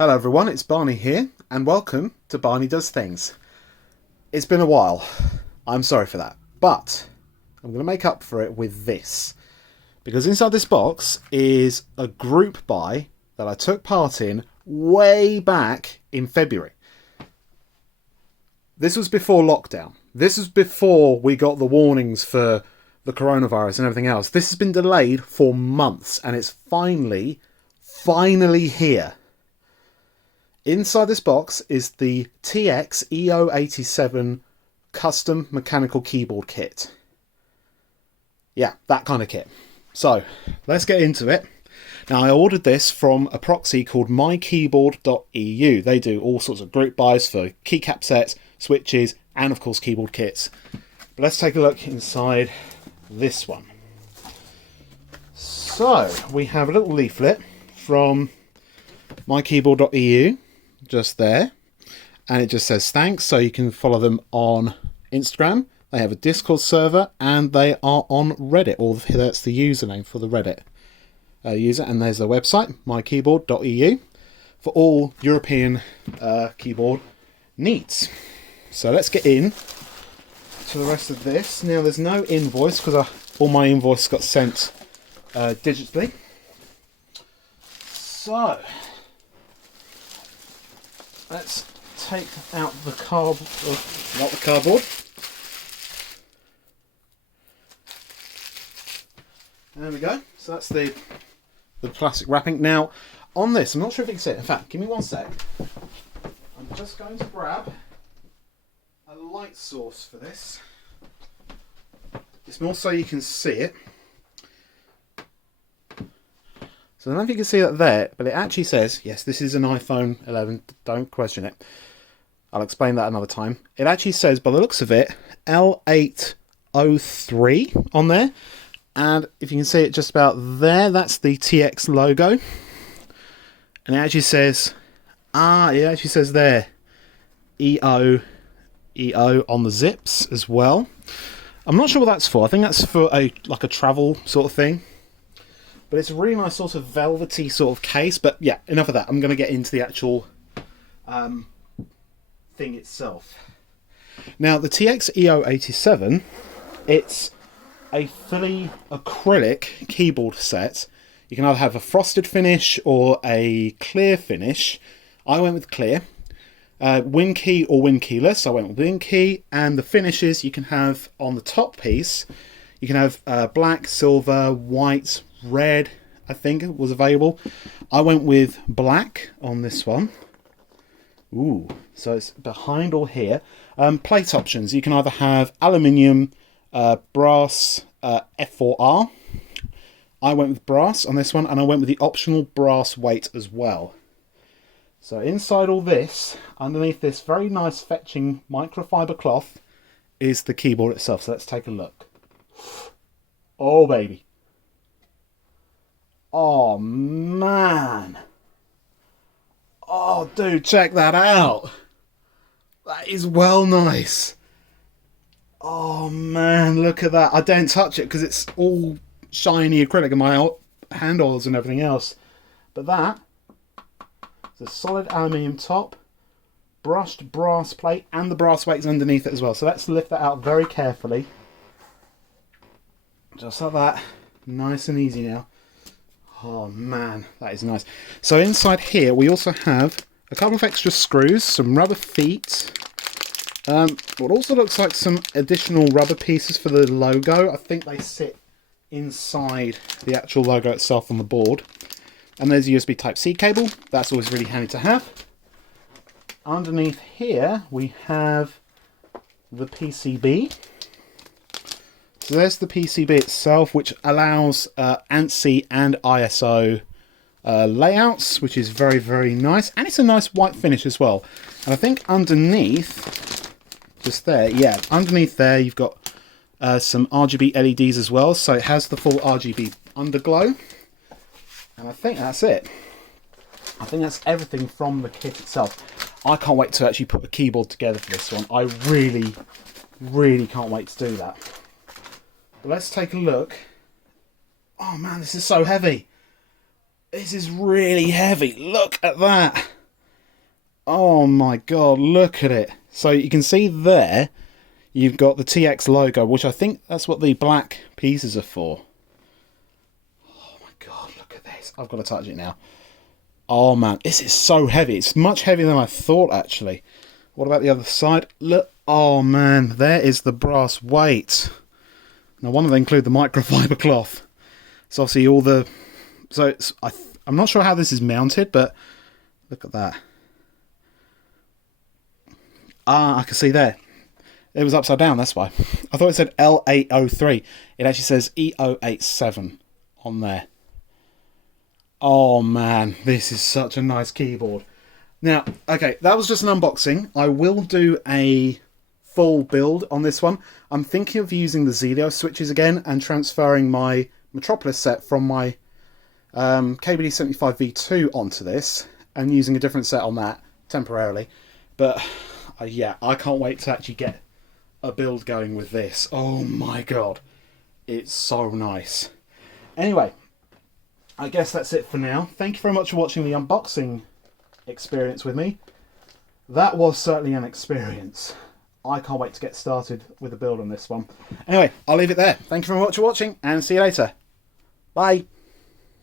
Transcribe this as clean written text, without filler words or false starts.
Hello everyone, it's Barney here, and welcome to Barney Does Things. It's been a while, I'm sorry for that, but I'm going to make up for it with this. Because inside this box is a group buy that I took part in way back in February. This was before lockdown. This was before we got the warnings for the coronavirus and everything else. This has been delayed for months, and it's finally here. Inside this box is the TX EO87 custom mechanical keyboard kit. Yeah, that kind of kit. So, let's get into it. Now, I ordered this from a proxy called mykeyboard.eu. They do all sorts of group buys for keycap sets, switches, and of course keyboard kits. But let's take a look inside this one. So, we have a little leaflet from mykeyboard.eu. Just there, and it just says thanks, so you can follow them on Instagram. They have a Discord server, and they are on Reddit, or that's the username for the Reddit user, and there's their website, mykeyboard.eu, for all European keyboard needs. So let's get in to the rest of this. Now there's no invoice, because all my invoice got sent digitally. So let's take out the not the cardboard. There we go. So that's the plastic wrapping. Now, on this, I'm not sure if you can see it. In fact, give me one sec. I'm just going to grab a light source for this. It's more so you can see it. So I don't know if you can see that there, but it actually says, yes, this is an iPhone 11, don't question it. I'll explain that another time. It actually says, by the looks of it, L803 on there. And if you can see it just about there, that's the TX logo. And it actually says, there, EO on the zips as well. I'm not sure what that's for. I think that's for a travel sort of thing. But it's a really nice sort of velvety sort of case. But yeah, enough of that. I'm going to get into the actual thing itself. Now, the TX EO87, it's a fully acrylic keyboard set. You can either have a frosted finish or a clear finish. I went with clear. Win key or win keyless. I went with win key. And the finishes you can have on the top piece. You can have black, silver, white, red, I think it was available. I went with black on this one. Ooh, so it's behind or here. Plate options. You can either have aluminium, brass, F4R. I went with brass on this one, and I went with the optional brass weight as well. So inside all this, underneath this very nice fetching microfiber cloth, is the keyboard itself. So let's take a look. Oh, baby. Oh, man. Oh, dude, check that out. That is well nice. Oh, man, look at that. I don't touch it because it's all shiny acrylic and my hand oils and everything else. But that is a solid aluminium top, brushed brass plate, and the brass weights underneath it as well. So let's lift that out very carefully. Just like that. Nice and easy now. Oh man, that is nice. So inside here we also have a couple of extra screws, some rubber feet. What also looks like some additional rubber pieces for the logo. I think they sit inside the actual logo itself on the board. And there's a USB Type-C cable. That's always really handy to have. Underneath here we have the PCB. So there's the PCB itself, which allows ANSI and ISO layouts, which is very, very nice. And it's a nice white finish as well. And I think underneath, just there, yeah, underneath there you've got some RGB LEDs as well. So it has the full RGB underglow. And I think that's it. I think that's everything from the kit itself. I can't wait to actually put the keyboard together for this one. I really, really can't wait to do that. But let's take a look. Oh man, this is so heavy. This is really heavy. Look at that. Oh my god, look at it. So you can see there, you've got the TX logo, which I think that's what the black pieces are for. Oh my god, look at this. I've got to touch it now. Oh man, this is so heavy. It's much heavier than I thought, actually. What about the other side? Look, oh man, there is the brass weight. Now, one of them include the microfiber cloth. So obviously all the... So it's, I'm not sure how this is mounted, but look at that. Ah, I can see there. It was upside down, that's why. I thought it said L803. It actually says EO87 on there. Oh man, this is such a nice keyboard. Now, okay, that was just an unboxing. I will do a full build on this one. I'm thinking of using the Zelio switches again and transferring my Metropolis set from my KBD75V2 onto this and using a different set on that temporarily. But yeah, I can't wait to actually get a build going with this. Oh my god, it's so nice. Anyway, I guess that's it for now. Thank you very much for watching the unboxing experience with me. That was certainly an experience. I can't wait to get started with the build on this one. Anyway, I'll leave it there. Thank you very much for watching and see you later. Bye.